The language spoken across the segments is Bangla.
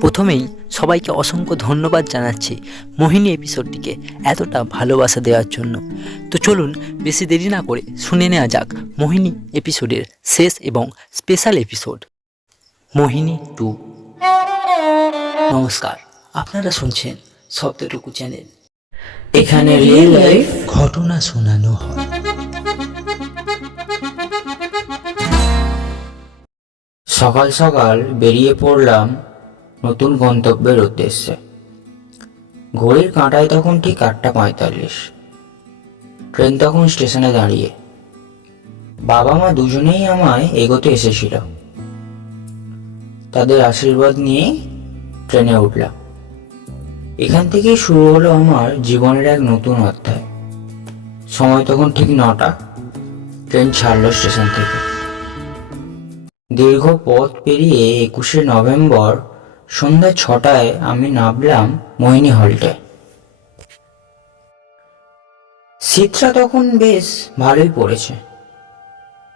প্রথমেই সবাইকে অসংখ্য ধন্যবাদ জানাচ্ছি মোহিনী এপিসোডটিকে এতটা ভালোবাসা দেওয়ার জন্য। তো চলুন বেশি দেরি না করে শুনে নেওয়া যাক মোহিনী এপিসোডের শেষ এবং স্পেশাল এপিসোড মোহিনী 2। নমস্কার, আপনারা শুনছেন শব্দটুকু চ্যানেল। এখানে রিয়েল লাইফ ঘটনা শোনানো হয়। সকাল সকাল বেরিয়ে পড়লাম নতুন গন্তব্যের উদ্দেশ্যে। ঘড়ির কাঁটায় তখন ঠিক 8:45। ট্রেন তখন স্টেশনে দাঁড়িয়ে। বাবা মা দুজনেই আমায় এগোতে এসেছিল। তাদের আশীর্বাদ নিয়ে ট্রেনে উঠলাম। এখান থেকেই শুরু হলো আমার জীবনের এক নতুন অধ্যায়। সময় তখন ঠিক 9টা। ট্রেন ছাড়লো স্টেশন থেকে। দীর্ঘ পথ পেরিয়ে 21শে নভেম্বর সন্ধ্যা 6টায় আমি নামলাম মোহিনী হল্টে। শীতটা তখন বেশ ভালোই পড়েছে।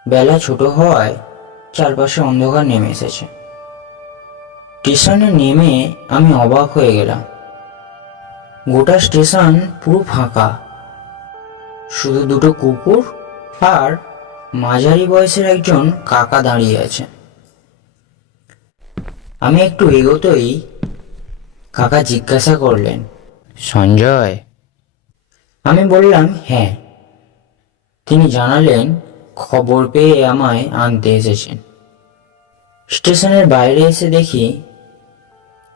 বেলা ছোট হওয়ায় চারপাশে অন্ধকার নেমে এসেছে। স্টেশনে নেমে আমি অবাক হয়ে গেলাম। গোটা স্টেশন পুরো ফাঁকা। শুধু দুটো কুকুর আর মাঝারি বয়সের একজন কাকা দাঁড়িয়ে আছে। আমি একটু এগোতেই কাকা জিজ্ঞাসা করলেন, সঞ্জয়? আমি বললাম হ্যাঁ। তিনি জানালেন খবর পেয়ে আমায় আনতে এসেছেন। স্টেশনের বাইরে এসে দেখি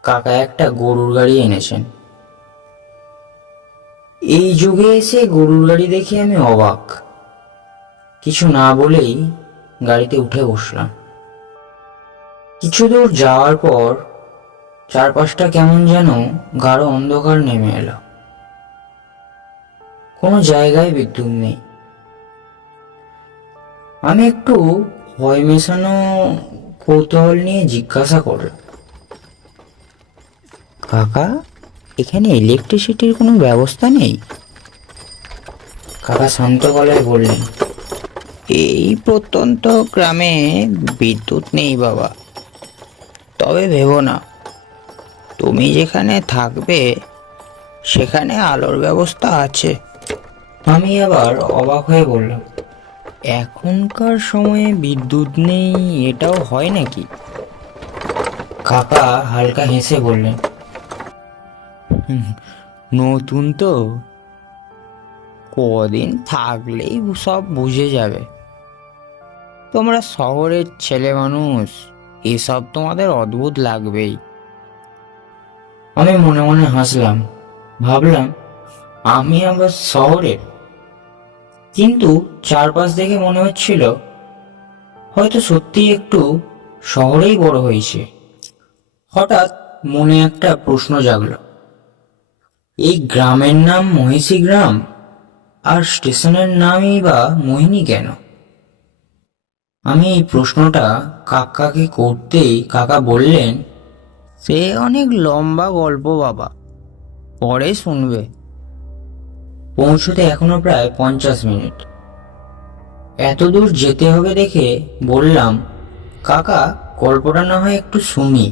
কাকা একটা গরুর গাড়ি এনেছেন। এই যুগে এসে গরুর গাড়ি দেখে আমি অবাক। কিছু না বলেই গাড়িতে উঠে বসলাম। কিছু দূর যাওয়ার পর চারপাশটা কেমন যেন গাঢ় অন্ধকার নেমে এলো। কোনো জায়গায় বিদ্যুৎ নেই। আমি একটু ভয় মেশানো কৌতূহল নিয়ে জিজ্ঞাসা করলাম, কাকা, এখানে ইলেকট্রিসিটির কোনো ব্যবস্থা নেই? কাকা শান্ত গলায় বললেন, এই প্রত্যন্ত গ্রামে বিদ্যুৎ নেই বাবা। তবে ভেবো না, তুমি যেখানে থাকবে সেখানে আলোর ব্যবস্থা আছে। আমি আবার অবাক হয়ে বললাম, এখনকার সময়ে বিদ্যুৎ নেই এটাও হয় নাকি? কাকা হালকা হেসে বললেন, নতুন তো, কদিন থাকলেই সব বুঝে যাবে। তোমরা শহরের ছেলে মানুষ, এসব তোমাদের অদ্ভুত লাগবেই। আমি মনে মনে হাসলাম। ভাবলাম আমি আবার শহরের, কিন্তু চারপাশ দেখে মনে হচ্ছিল হয়তো সত্যি একটু শহরেই বড় হয়েছে। হঠাৎ মনে একটা প্রশ্ন জাগলো, এই গ্রামের নাম মহিষী গ্রাম, আর স্টেশনের নামই বা মোহিনী কেন? আমি এই প্রশ্নটা কাকাকে করতেই কাকা বললেন, সে অনেক লম্বা গল্প বাবা, পরে শুনবে। পৌঁছতে এখনো প্রায় 50 মিনিট। এত দূর যেতে হবে দেখে বললাম, কাকা, গল্পটা না হয় একটু শুনি।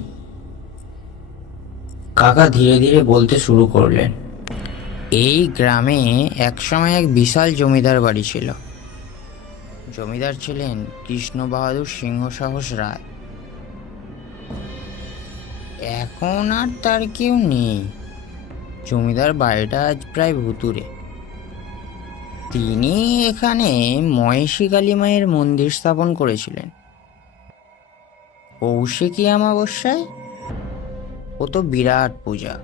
কাকা ধীরে ধীরে বলতে শুরু করলেন, এই গ্রামে একসময় এক বিশাল জমিদার বাড়ি ছিল। জমিদার ছিলেন কৃষ্ণ বাহাদুর সিংহ সাহস রায়। এখন আর তার কেউ নেই। জমিদার বাড়িটা আজ প্রায় ভুতুড়ে। তিনি এখানে মহেশী কালী মায়ের মন্দির স্থাপন করেছিলেন। কৌশিকী অমাবস্যায় হতো বিরাট পূজা,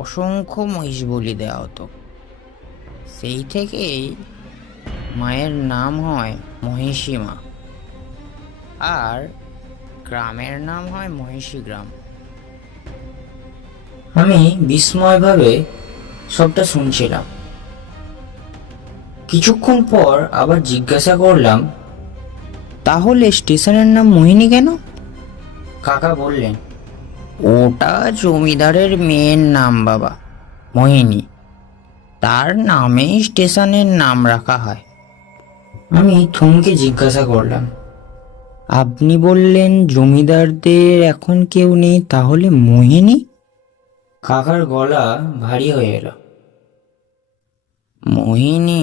অসংখ্য মহিষ বলি দেওয়া হতো। সেই থেকেই মায়ের নাম হয় মহিষী মা, আর গ্রামের নাম হয় মহিষী গ্রাম। আমি বিস্ময়ভাবে সবটা শুনছিলাম। কিছুক্ষণ পর আবার জিজ্ঞাসা করলাম, তাহলে স্টেশনের নাম মোহিনী কেন? কাকা বললেন, ওটা জমিদারের মেয়ের নাম বাবা, মোহিনী। তার নামেই স্টেশনের নাম রাখা হয়। আমি থমকে জিজ্ঞাসা করলাম, আপনি বললেন জমিদারদের এখন কেউ নেই, তাহলে মোহিনী? কাকার গলা ভারী হয়ে এলো। মোহিনী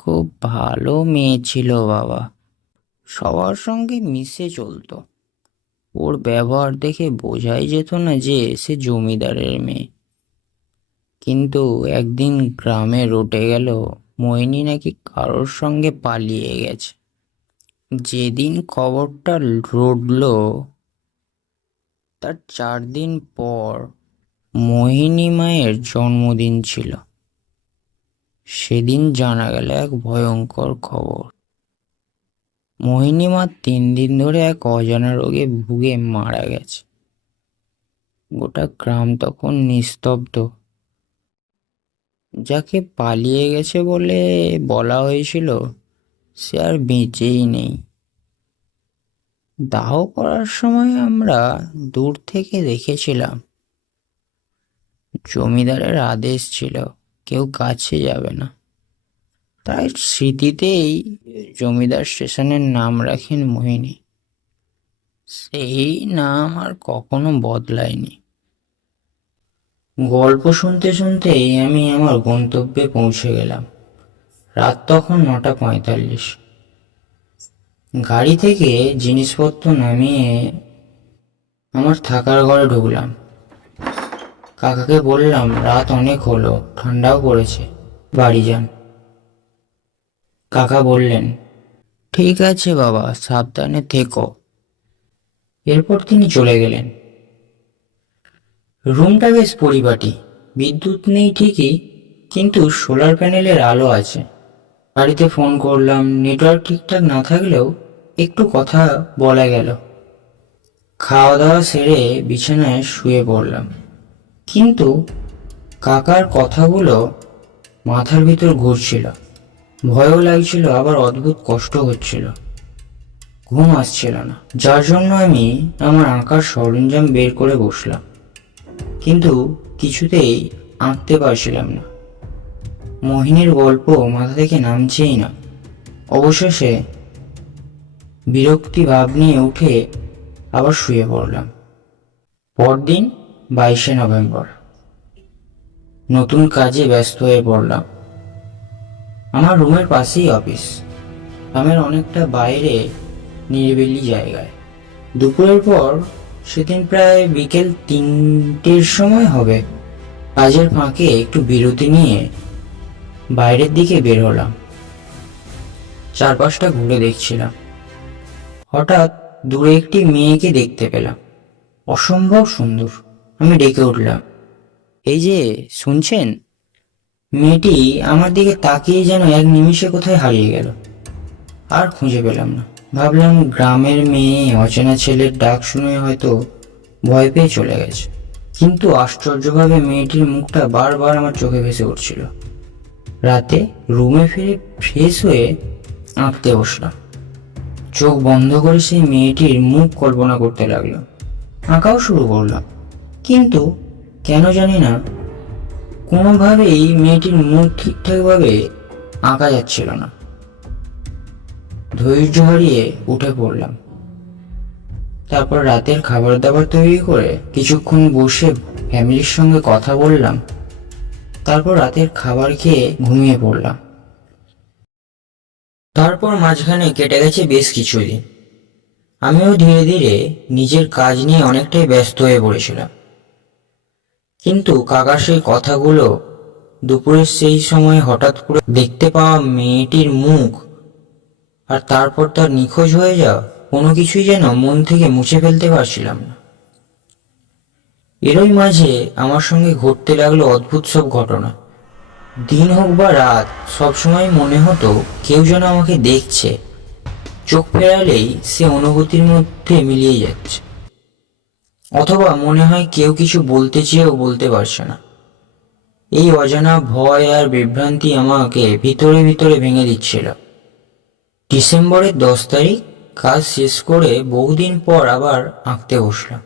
খুব ভালো মেয়ে ছিল বাবা, সবার সঙ্গে মিশে চলতো। ওর ব্যবহার দেখে বোঝাই যেত না যে সে জমিদারের মেয়ে। কিন্তু একদিন গ্রামে রটে গেল মোহিনী নাকি কারোর সঙ্গে পালিয়ে গেছে। যেদিন খবরটা রটলো তার 4 দিন পর মোহিনী মায়ের জন্মদিন ছিল। সেদিন জানা গেল এক ভয়ঙ্কর খবর। মোহিনী মা 3 দিন ধরে এক অজানা রোগে ভুগে মারা গেছে। গোটা গ্রাম তখন নিস্তব্ধ। যাকে পালিয়ে গেছে বলে বলা হয়েছিল সে আর বেঁচেই নেই। দাহ করার সময় আমরা দূর থেকে দেখেছিলাম। জমিদারের আদেশ ছিল কেউ কাছে যাবে না। তাই স্মৃতিতেই জমিদার স্টেশনের নাম রাখেন মোহিনী। সেই নাম আর কখনো বদলায়নি। গল্প শুনতে শুনতেই আমি আমার গন্তব্যে পৌঁছে গেলাম। রাত তখন 9:45। গাড়ি থেকে জিনিসপত্র নামিয়ে আমার থাকার ঘরে ঢুকলাম। কাকাকে বললাম রাত অনেক হলো, ঠান্ডাও পড়েছে, বাড়ি যান। কাকা বললেন, ঠিক আছে বাবা, সাবধানে থেকো। এরপর তিনি চলে গেলেন। রুমটা বেশ পরিপাটি। বিদ্যুৎ নেই ঠিকই, কিন্তু সোলার প্যানেলের আলো আছে। বাড়িতে ফোন করলাম, নেটওয়ার্ক ঠিকঠাক না থাকলেও একটু কথা বলা গেল। খাওয়া দাওয়া সেরে বিছানায় শুয়ে পড়লাম। কিন্তু কাকার কথাগুলো মাথার ভিতর ঘুরছিল। ভয়ও লাগছিল, আবার অদ্ভুত কষ্ট হচ্ছিল। ঘুম আসছিল না, যার জন্য আমি আমার আঁকার সরঞ্জাম বের করে বসলাম। কিন্তু কিছুতেই আঁকতে পারছিলাম না। মোহিনীর গল্প মাথা থেকে নামছেই না। অবশেষে বিরক্তি ভাব নিয়ে উঠে আবার শুয়ে পড়লাম। পরদিন 22শে নভেম্বর। নতুন কাজে ব্যস্ত হয়ে পড়লাম। আমার রুমের পাশেই অফিস, গ্রামের অনেকটা বাইরে নিরিবিলি জায়গায়। দুপুরের পর সেদিন প্রায় বিকেল 3টের সময় হবে। কাজের ফাঁকে একটু বিরতি নিয়ে বাইরের দিকে বের হলাম। চারপাশটা ঘুরে দেখছিলাম। হঠাৎ দূরে একটি মেয়েকে দেখতে পেলাম, অসম্ভব সুন্দর। আমি ডেকে উঠলাম, এই যে শুনছেন? মেয়েটি আমার দিকে তাকিয়ে যেন এক নিমিষে কোথায় হারিয়ে গেল। আর খুঁজে পেলাম না। ভাবলাম গ্রামের মেয়ে অচেনা ছেলের ডাক শুনে হয়তো ভয় পেয়ে চলে গেছে। কিন্তু আশ্চর্যভাবে মেয়েটির মুখটা বারবার আমার চোখে ভেসে উঠছিল। রাতে রুমে ফিরে ফ্রেশ হয়ে আঁকতে বসলাম। চোখ বন্ধ করে সেই মেয়েটির মুখ কল্পনা করতে লাগলাম। আঁকাও শুরু করলাম, কিন্তু কেন জানি না কোনোভাবেই মেয়েটির মুখ ঠিকঠাকভাবে আঁকা যাচ্ছিল না। ধৈর্য হারিয়ে উঠে পড়লাম। তারপর রাতের খাবার দাবার তৈরি করে কিছুক্ষণ বসে ফ্যামিলির সঙ্গে কথা বললাম। তারপর রাতের খাবার খেয়ে ঘুমিয়ে পড়লাম। তারপর মাঝখানে কেটে গেছে বেশ কিছুদিন। আমিও ধীরে ধীরে নিজের কাজ নিয়ে অনেকটাই ব্যস্ত হয়ে পড়েছিলাম। কিন্তু কাকার সেই কথাগুলো, দুপুরের সেই সময় হঠাৎ করে দেখতে পাওয়া মেয়েটির মুখ, আর তারপর তার নিখোঁজ হয়ে যাওয়া, কোনো কিছুই যেন মন থেকে মুছে ফেলতে পারছিলাম না। এরই মাঝে আমার সঙ্গে ঘটতে লাগলো অদ্ভুত সব ঘটনা। দিন হোক বা রাত, সবসময় মনে হতো কেউ যেন আমাকে দেখছে। চোখ ফেরালেই সে অনুভূতির মধ্যে মিলিয়ে যাচ্ছে। অথবা মনে হয় কেউ কিছু বলতে চেয়েও বলতে পারছে না। এই অজানা ভয় আর বিভ্রান্তি আমাকে ভিতরে ভিতরে ভেঙে দিচ্ছিল। ডিসেম্বরের 10 তারিখ কাজ শেষ করে বহুদিন পর আবার আঁকতে বসলাম।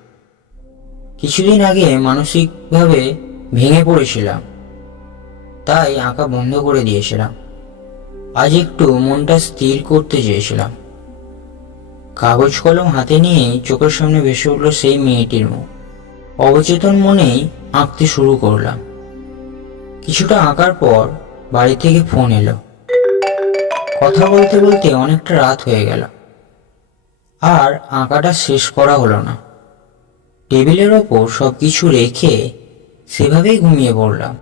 কিছুদিন আগে মানসিকভাবে ভেঙে পড়েছিলাম, তাই আঁকা বন্ধ করে দিয়েছিলাম। আজ একটু মনটা স্থির করতে চেয়েছিলাম। কাগজ কলম হাতে নিয়েই চোখের সামনে ভেসে উঠল সেই মেয়েটির মুখ। অবচেতন মনেই আঁকতে শুরু করলাম। কিছুটা আঁকার পর বাড়ি থেকে ফোন এলো। কথা বলতে বলতে অনেকটা রাত হয়ে গেল, আর আঁকাটা শেষ করা হলো না। টেবিলের ওপর সবকিছু রেখে সেভাবেই ঘুমিয়ে পড়লাম।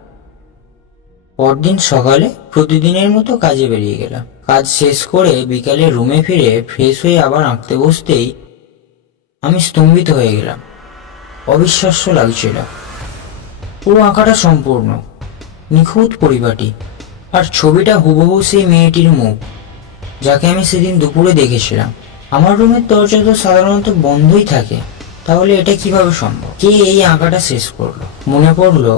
পরদিন সকালে প্রতিদিনের মতো কাজে বেরিয়ে গেলাম। কাজ শেষ করে বিকালে রুমে ফিরে ফ্রেশ হয়ে আবার আঁকতে বসতেই আমি স্তম্ভিত হয়ে গেলাম। অবিশ্বাস্য লাগছিল। পুরো আঁকাটা সম্পূর্ণ, নিখুঁত পরিপাটি, আর ছবিটা হুবহু সেই মেয়েটির মুখ যাকে আমি সেদিন দুপুরে দেখেছিলাম। আমার রুমের দরজা তো সাধারণত বন্ধই থাকে, তাহলে এটা কিভাবে সম্ভব? কে এই আঁকাটা শেষ করলো? মনে পড়লো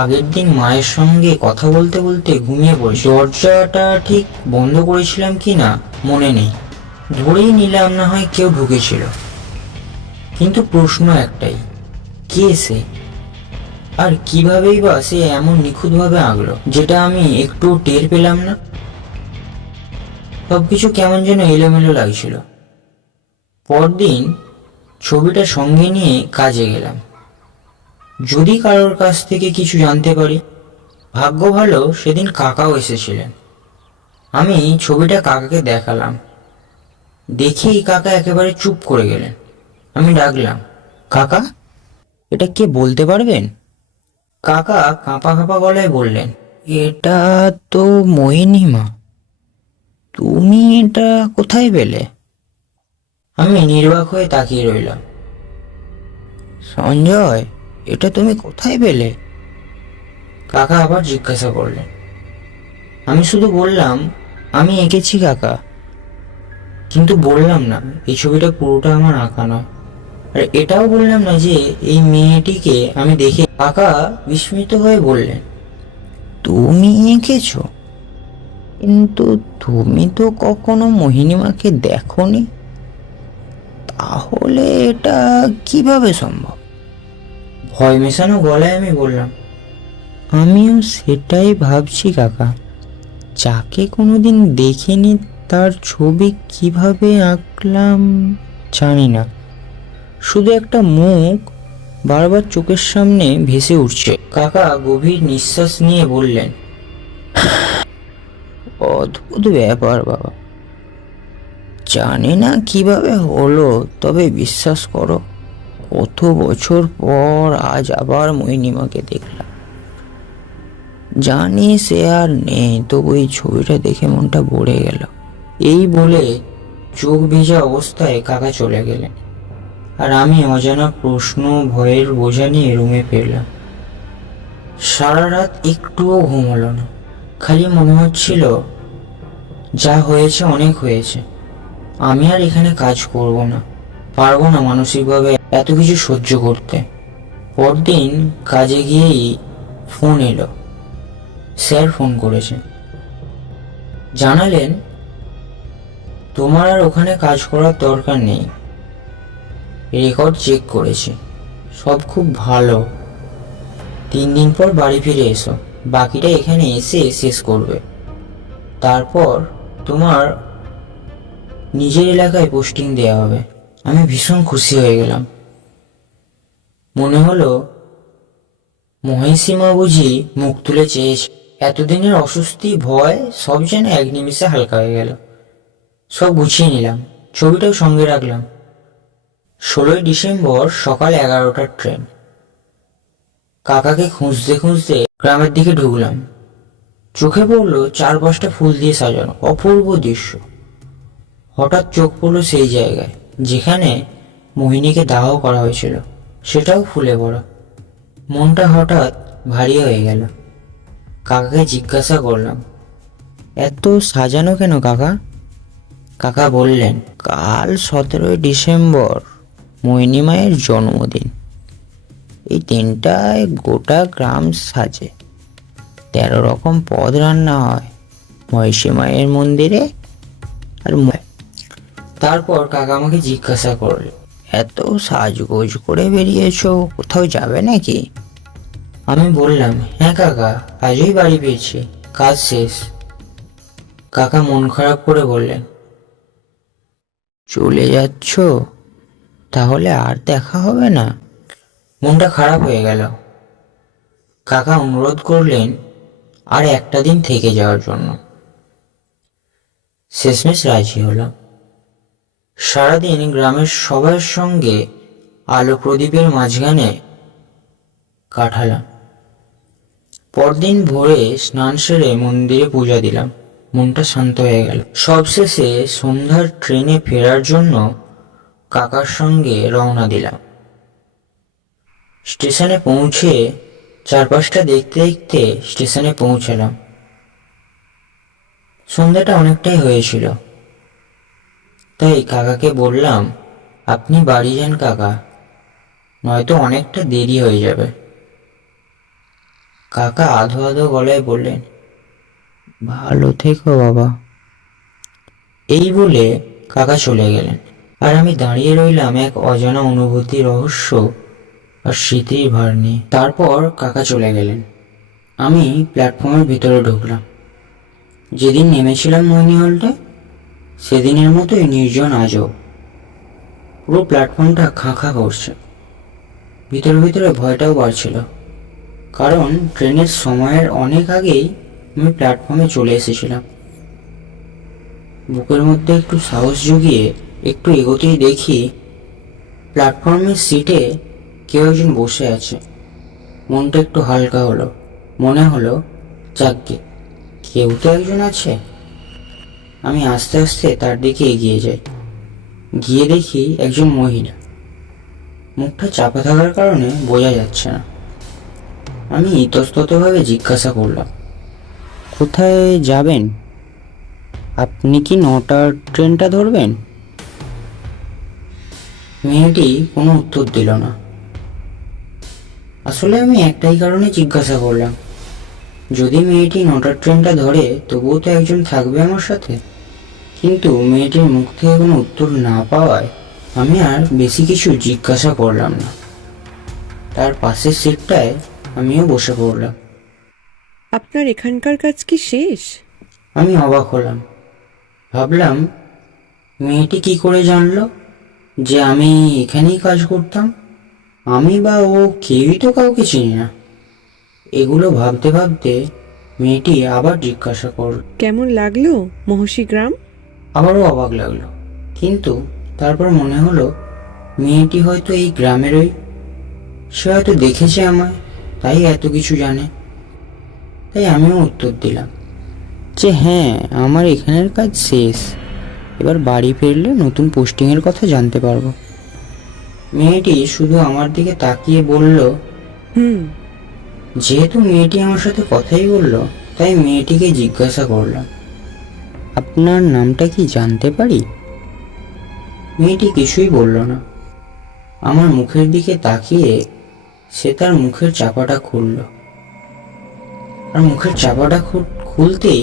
আগের দিন মায়ের সঙ্গে কথা বলতে বলতে ঘুমিয়ে পড়ি। দরজাটা ঠিক বন্ধ করেছিলাম কি না মনে নেই, ধরেই নিলাম না হয় কেউ ঢুকেছিল। কিন্তু প্রশ্ন একটাই, কে সে? আর কিভাবেই বা সে এমন নিখুঁতভাবে আঁকলো যেটা আমি একটু টের পেলাম না? সবকিছু কেমন যেন এলোমেলো লাগছিল। পরদিন ছবিটা সঙ্গে নিয়ে কাজে গেলাম, যদি কারোর কাছ থেকে কিছু জানতে পারি। ভাগ্য ভালো সেদিন কাকাও এসেছিলেন। আমি ছবিটা কাকাকে দেখালাম, দেখেই কাকা একেবারে চুপ করে গেলেন। আমি ডাকলাম, কাকা, এটা কে বলতে পারবেন? কাকা কাঁপা কাঁপা গলায় বললেন, এটা তো মোহিনী মা। তুমি এটা কোথায় পেলে? আমি নির্বাক হয়ে তাকিয়ে রইলাম। সঞ্জয়, এটা তুমি কোথায় পেলে? কাকা আবার জিজ্ঞাসা করলেন। আমি শুধু বললাম, আমি এঁকেছি কাকা, কিন্তু বললাম না এই ছবিটা পুরোটা আমার আঁকা নয়। আর এটাও বললাম না যে এই মেয়েটিকে আমি দেখে। কাকা বিস্মিত হয়ে বললেন, তুমি এঁকেছো? কিন্তু তুমি তো কখনো মোহিনীমাকে দেখোনি, তাহলে এটা কিভাবে সম্ভব? ভয় মেশানো গলায় আমি বললাম, আমিও সেটাই ভাবছি কাকা, যাকে কোনোদিন দেখিনি তার ছবি কিভাবে আঁকলাম জানি না, শুধু একটা মুখ বারবার চোখের সামনে ভেসে উঠছে। কাকা গভীর নিঃশ্বাস নিয়ে বললেন, অদ্ভুত ব্যাপার বাবা, জানি না কিভাবে হলো, তবে বিশ্বাস করো কত বছর পর আজ আবার মোহিনীমাকে দেখলাম। জানি সে আর নেই, তবু এই ছবিটা দেখে মনটা ভরে গেল। এই বলে চোখ ভেজা অবস্থায় কাকা চলে গেলেন, আর আমি অজানা প্রশ্ন ভয়ের বোঝা নিয়ে রুমে ফিরলাম। সারা রাত একটুও ঘুম হলো না, খালি মনে হচ্ছিল যা হয়েছে অনেক হয়েছে, আমি আর এখানে কাজ করব না, পারবো না মানসিকভাবে এত কিছু সহ্য করতে। পরদিন কাজে গিয়েই ফোন এলো। স্যার ফোন করেছেন, জানালেন তোমার আর ওখানে কাজ করার দরকার নেই, রেকর্ড চেক করেছি, সব খুব ভালো। 3 দিন পর বাড়ি ফিরে এসো, বাকিটা এখানে এসে শেষ করবে। তারপর তোমার নিজের এলাকায় পোস্টিং দেওয়া হবে। আমি ভীষণ খুশি হয়ে গেলাম। মনে হলো মহিষীমা বুঝি মুখ তুলে চেয়েছে। এতদিনের অস্বস্তি ভয় সব যেন এক নিমিষে হালকা হয়ে গেল। সব গুছিয়ে নিলাম, ছবিটাও সঙ্গে রাখলাম। 16ই ডিসেম্বর সকাল 11টার ট্রেন। কাকাকে খুঁজতে খুঁজতে গ্রামের দিকে ঢুকলাম। চোখে পড়লো 4-5টা ফুল দিয়ে সাজানো অপূর্ব দৃশ্য। হঠাৎ চোখ পড়লো সেই জায়গায় যেখানে মোহিনীকে দাহ করা হয়েছিল, সেটাও ফুলে ভরা। মনটা হঠাৎ ভারী হয়ে গেল। কাকাকে জিজ্ঞাসা করলাম, এত সাজানো কেন কাকা? কাকা বললেন, কাল 17ই ডিসেম্বর মোহিনী মায়ের জন্মদিন। এই দিনটায় গোটা গ্রাম সাজে, 13 রকম পদ রান্না হয় মহিষী মায়ের মন্দিরে। আর তারপর কাকা আমাকে জিজ্ঞাসা করল, এত সাজগোজ করে বেরিয়েছো, কোথাও যাবে নাকি? আমি বললাম, হ্যাঁ কাকা, আজই বাড়ি ফিরছি, কাজ শেষ। কাকা মন খারাপ করে বললেন, চলে যাচ্ছ? তাহলে আর দেখা হবে না? মনটা খারাপ হয়ে গেল। কাকা অনুরোধ করলেন আর একটা দিন থেকে যাওয়ার জন্য। শেষমেশ রাজি হলাম। সারাদিন গ্রামের সবার সঙ্গে আলো প্রদীপের মাঝখানে কাটালাম। পরদিন ভোরে স্নান সেরে মন্দিরে পূজা দিলাম। মনটা শান্ত হয়ে গেল। সবশেষে সন্ধ্যার ট্রেনে ফেরার জন্য কাকার সঙ্গে রওনা দিলাম। স্টেশনে পৌঁছে চারপাশটা দেখতে দেখতে স্টেশনে পৌঁছালাম। সন্ধ্যাটা অনেকটাই হয়েছিল, তাই কাকাকে বললাম, আপনি বাড়ি যান কাকা, নয়তো অনেকটা দেরি হয়ে যাবে। কাকা আধো আধো গলায় বললেন, ভালো থেকো বাবা। এই বলে কাকা চলে গেলেন, আর আমি দাঁড়িয়ে রইলাম এক অজানা অনুভূতি, রহস্য আর স্মৃতির ভার নিয়ে। তারপর কাকা চলে গেলেন, আমি প্ল্যাটফর্মের ভিতরে ঢুকলাম। যেদিন নেমেছিলাম মোহিনী হলটায়, সেদিনের মতোই নির্জন আজও। পুরো প্ল্যাটফর্মটা খাঁ খাঁ করছে। ভিতরে ভিতরে ভয়টাও বাড়ছিল, কারণ ট্রেনের সময়ের অনেক আগেই আমি প্ল্যাটফর্মে চলে এসেছিলাম। বুকের মধ্যে একটু সাহস জুগিয়ে একটু এগোতেই দেখি প্ল্যাটফর্মের সিটে কেউ একজন বসে আছে। মনটা একটু হালকা হলো। মনে হলো, যাকগে, কেউ তো একজন আছে। আমি আস্তে আস্তে তার দিকে এগিয়ে যাই। গিয়ে দেখি একজন মহিলা। মুখটা চাপা থাকার কারণে বোঝা যাচ্ছে না। আমি ইতস্ততভাবে জিজ্ঞাসা করলাম, কোথায় যাবেন? আপনি কি 9টার ট্রেনটা ধরবেন? মেয়েটি কোনো উত্তর দিল না। আসলে আমি একটাই কারণে জিজ্ঞাসা করলাম, যদি মেয়েটি 9টার ট্রেনটা ধরে তবুও তো একজন থাকবে আমার সাথে। কিন্তু মেয়েটির মুখ থেকে কোনো উত্তর না পাওয়ায় আমি আর বেশি কিছু জিজ্ঞাসা করলাম না। তার পাশের সিটটায় আমিও বসে পড়লাম। আপনার এখানকার কাজ কি শেষ? আমি অবাক হলাম। ভাবলাম, মেয়েটি কি করে জানলো যে আমি এখানেই কাজ করতাম? আমি বা ও কেউই তো কাউকে চিনি না। এগুলো ভাবতে ভাবতে মেয়েটি আবার জিজ্ঞাসা করল, কেমন লাগলো মহর্ষি গ্রাম? আবারও অবাক লাগলো। কিন্তু তারপর মনে হলো, মেয়েটি হয়তো এই গ্রামেরই। সে হয়তো দেখেছে আমায়, তাই এত কিছু জানে। তাই আমিও উত্তর দিলাম যে হ্যাঁ, আমার এখানের কাজ শেষ। এবার বাড়ি ফিরলে নতুন পোস্টিংয়ের কথা জানতে পারবো। মেয়েটি শুধু আমার দিকে তাকিয়ে বলল, যেহেতু মেয়েটি আমার সাথে কথাই বললো, তাই মেয়েটিকে জিজ্ঞাসা করলাম, আপনার নামটা কি জানতে পারি? মেয়েটি কিছুই বলল না। আমার মুখের দিকে তাকিয়ে সে তার মুখের চাপাটা খুলল। আর মুখের চাপাটা খুলতেই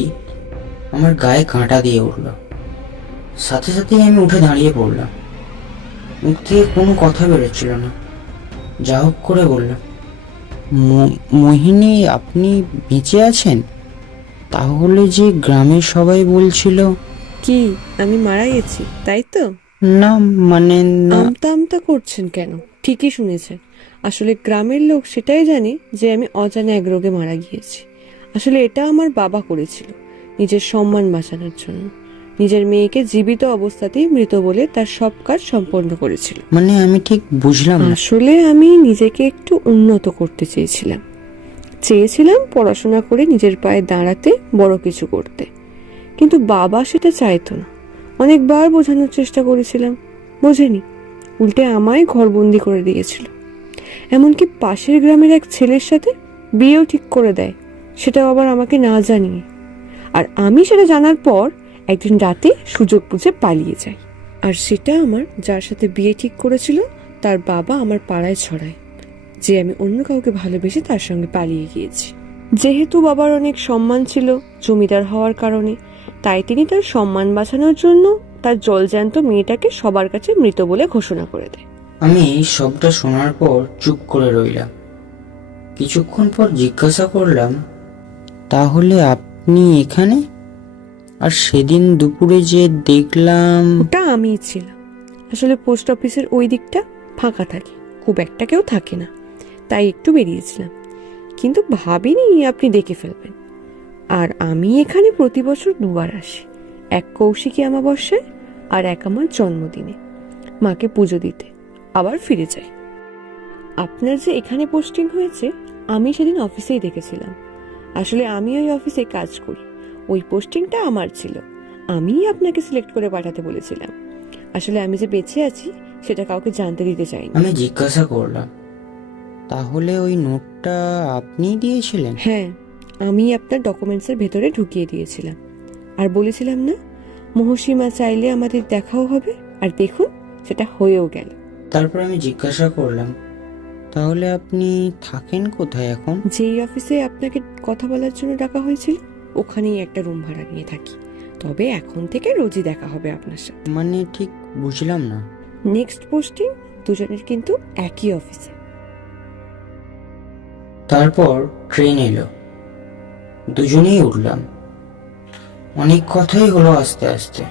আমার গায়ে কাঁটা দিয়ে উঠল। সাথে সাথেই আমি উঠে দাঁড়িয়ে পড়লাম। মুখ থেকে কোনো কথা বেরোচ্ছিল না। যা হোক করে বললাম, মোহিনী, আপনি বেঁচে আছেন? তাহলে যে গ্রামের সবাই বলছিল। কি, আমি মারা গেছি তাই তো? না মানে না। আমতা আমতা করছেন কেন? ঠিকই শুনেছেন। আসলে গ্রামের লোক সেটাই জানে যে আমি অজানা এক রোগে মারা গিয়েছি। আসলে এটা আমার বাবা করেছিল নিজের সম্মান বাঁচানোর জন্য। নিজের মেয়েকে জীবিত অবস্থাতেই মৃত বলে তার সব কাজ সম্পন্ন করেছিল। মানে আমি ঠিক বুঝলাম না। আসলে আমি নিজেকে একটু উন্নত করতে চেয়েছিলাম পড়াশোনা করে নিজের পায়ে দাঁড়াতে, বড় কিছু করতে। কিন্তু বাবা সেটা চাইতো না। অনেকবার বোঝানোর চেষ্টা করেছিলাম, বোঝেনি। উল্টে আমায় ঘরবন্দি করে দিয়েছিল। এমনকি পাশের গ্রামের এক ছেলের সাথে বিয়েও ঠিক করে দেয়, সেটাও আবার আমাকে না জানিয়ে। আর আমি সেটা জানার পর একদিন রাতে সুযোগ বুঝে পালিয়ে যাই। আর সেটা আমার যার সাথে বিয়ে ঠিক করেছিল তার বাবা আমার পাড়ায় ছড়ায় যে আমি অন্য কাউকে ভালোবেসে তার সঙ্গে পালিয়ে গিয়েছি। যেহেতু বাবার অনেক সম্মান ছিল জমিদার হওয়ার কারণে, তাই তিনি তার সম্মান বাঁচানোর জন্য তার জলজ্যান্ত মেয়েটাকে সবার কাছে মৃত বলে ঘোষণা করে দেয়। আমি সবটা শোনার পর চুপ করে রইলাম। কিছুক্ষণ পর জিজ্ঞাসা করলাম, তাহলে আপনি এখানে? আর সেদিন দুপুরে যে দেখলাম, ওটা আমিই ছিলাম। আসলে পোস্ট অফিসের ওই দিকটা ফাঁকা থাকে, খুব একটা কেউ থাকে না, তাই একটু বেরিয়েছিলাম। কিন্তু ভাবিনি আপনি দেখে ফেলবেন। আর আমি এখানে প্রতি বছর দুবার আসি, এক কৌশিকী অমাবস্যায় আর এক আমার জন্মদিনে মাকে পুজো দিতে, আবার ফিরে যাই। আপনার যে এখানে পোস্টিং হয়েছে আমি সেদিন অফিসেই দেখেছিলাম। আসলে আমি ওই অফিসে কাজ করি, ওই পোস্টিংটা আমার ছিল, আমিই আপনাকে সিলেক্ট করে পাঠাতে বলেছিলাম। আসলে আমি যে বেঁচে আছি সেটা কাউকে জানতে দিতে চাইনি। আমি জিজ্ঞাসা করলাম, তাহলে ওই নোটটা আপনিই দিয়েছিলেন? হ্যাঁ, আমি আপনার ডকুমেন্টসের ভেতরে ঢুকিয়ে দিয়েছিলাম। আর বলেছিলাম না, মহসীমা চাইলে আমাদের দেখাও হবে। আর দেখুন, সেটা হয়েও গেল। তারপর আমি জিজ্ঞাসা করলাম, তাহলে আপনি থাকেন কোথায় এখন? যেই অফিসে আপনাকে কথা বলার জন্য ডাকা হয়েছিল ওখানেই একটা রুম ভাড়া নিয়ে থাকি। তবে এখন থেকে রোজই দেখা হবে আপনার সাথে। মানে ঠিক বুঝলাম না। নেক্সট পোস্টিং দুজনের কিন্তু একই অফিসে। তারপর ট্রেন এলো, দুজনেই উঠলাম। অনেক কথাই হলো আস্তে আস্তে,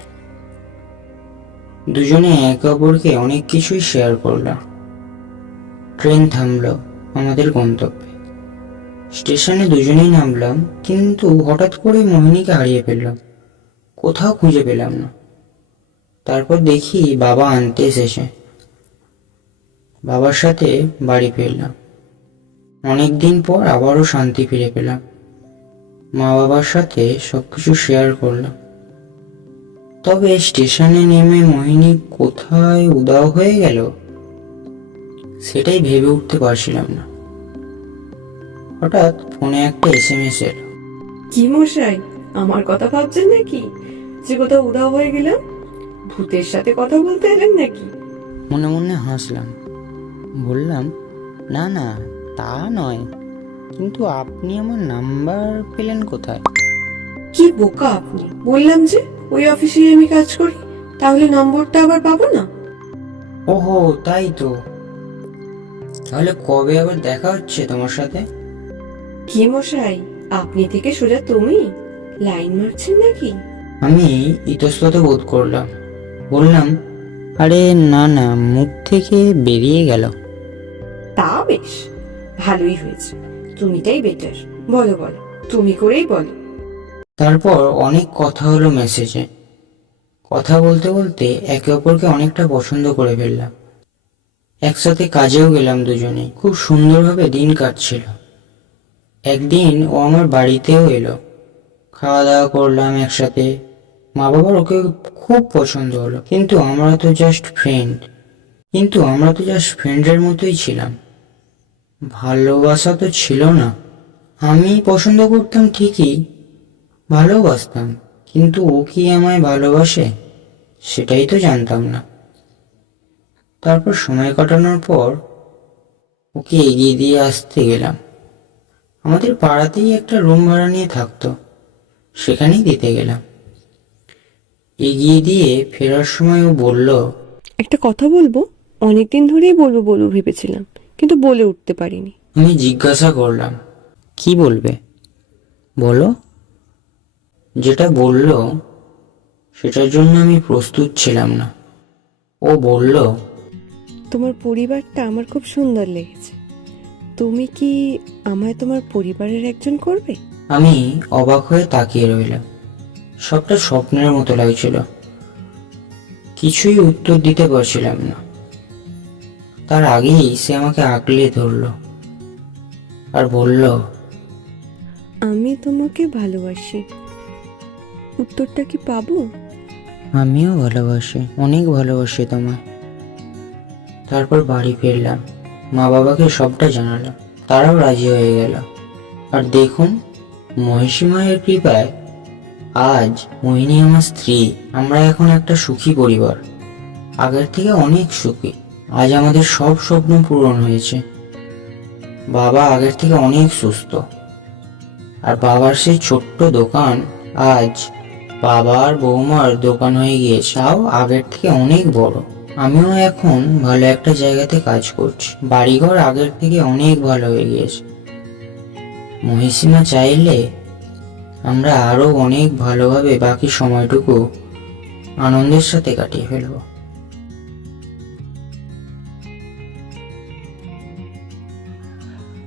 দুজনে একে অপরকে অনেক কিছুই শেয়ার করলাম। ট্রেন থামলো আমাদের গন্তব্যে। স্টেশনে দুজনেই নামলাম, কিন্তু হঠাৎ করে মোহিনীকে হারিয়ে ফেললাম, কোথাও খুঁজে পেলাম না। তারপর দেখি বাবা আনতে এসেছে, বাবার সাথে বাড়ি ফিরলাম। অনেকদিন পর আবারও শান্তি ফিরে পেলাম, মা বাবার সাথে সবকিছু শেয়ার করলাম। তবে স্টেশনে নেমে মোহিনী কোথায় উধাও হয়ে গেল সেটাই ভেবে উঠতে পারছিলাম না। হঠাৎ ফোনে একটা SMS এলো। কি মশাই, আমার কথা ভাবছেন নাকি যে কোথাও উধাও হয়ে গেলাম? ভূতের সাথে কথা বলতে এলেন নাকি? মনে মনে হাসলাম, বললাম, না না, তা নয়, কিন্তু আপনি আমার নাম্বার পেলেন কোথায়? কি বোকা আপনি! বললাম যে ওই অফিসেই আমি কাজ করি, তাহলে নম্বরটা আবার পাবো না? ওহো, তাই তো। তাহলে কবে আবার দেখা হচ্ছে তোমার সাথে? কি মশাই, আপনি থেকে সোজা তুমি লাইন মারছেন নাকি? আমি ইতস্তত বোধ করলাম, বললাম, আরে না না, মুখ থেকে বেরিয়ে গেল। তা বেশ, ভালোই হয়েছে। তুমিটাই বেটার। বলো বলো, তুমি করেই বলো। তারপর অনেক কথা হলো মেসেজে। কথা বলতে বলতে একে অপরকে অনেকটা পছন্দ করে ফেললাম। একসাথে কাজেও গেলাম দুজনে, খুব সুন্দরভাবে দিন কাটছিল। একদিন ও আমার বাড়িতেও এলো, খাওয়া দাওয়া করলাম একসাথে। মা বাবার ওকে খুব পছন্দ হলো, কিন্তু আমরা তো জাস্ট ফ্রেন্ডের মতোই ছিলাম, ভালোবাসা তো ছিল না। আমি পছন্দ করতাম ঠিকই, ভালোবাসতাম, কিন্তু ও কি আমায় ভালোবাসে সেটাই তো জানতাম না। তারপর সময় কাটানোর পর ওকে এগিয়ে দিয়ে আসতে গেলাম। আমাদের পাড়াতেই একটা রুম ভাড়া নিয়ে থাকতো, সেখানেই দিতে গেলাম। এগিয়ে দিয়ে ফেরার সময় ও বলল, একটা কথা বলবো, অনেকদিন ধরেই বলবো বলবো ভেবেছিলাম, কিন্তু বলে উঠতে পারিনি। আমি জিজ্ঞাসা করলাম, কি বলবে? বলো। যেটা বললো সেটার জন্য আমি প্রস্তুত ছিলাম না। ও বলল, তোমার পরিবারটা আমার খুব সুন্দর লেগেছে। তুমি কি আমায় তোমার পরিবারের একজন করবে? আমি অবাক হয়ে তাকিয়ে রইলাম। সবটা স্বপ্নের মতো লাগছিল, কিছুই উত্তর দিতে পারছিলাম না। তার আগেই সে আমাকে আঁকড়ে ধরল আর বলল, আমি তোমাকে ভালোবাসি। উত্তরটা কি পাবো? আমিও ভালোবাসি, অনেক ভালোবাসি তোমায়। তারপর বাড়ি ফিরলাম, মা বাবাকে সবটা জানালাম, তারাও রাজি হয়ে গেল। আর দেখুন, মহিষী মায়ের কৃপায় আজ মোহিনী আমার স্ত্রী। আমরা এখন একটা সুখী পরিবার, আগের থেকে অনেক সুখী। আজ আমাদের সব স্বপ্ন পূরণ হয়েছে। বাবা আগের থেকে অনেক সুস্থ, আর বাবার সেই ছোট্ট দোকান আজ বাবার বৌমার দোকান হয়ে গিয়েছে, তাও আগের থেকে অনেক বড়। আমিও এখন ভালো একটা জায়গাতে কাজ করছি, বাড়িঘর আগের থেকে অনেক ভালো হয়ে গিয়েছে। মহিষীমা চাইলে আমরা আরও অনেক ভালোভাবে বাকি সময়টুকু আনন্দের সাথে কাটিয়ে ফেলব।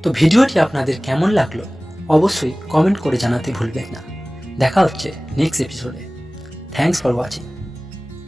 তো ভিডিওটি আপনাদের কেমন লাগলো অবশ্যই কমেন্ট করে জানাতে ভুলবেন না। দেখা হচ্ছে নেক্সট এপিসোডে। Thanks for watching.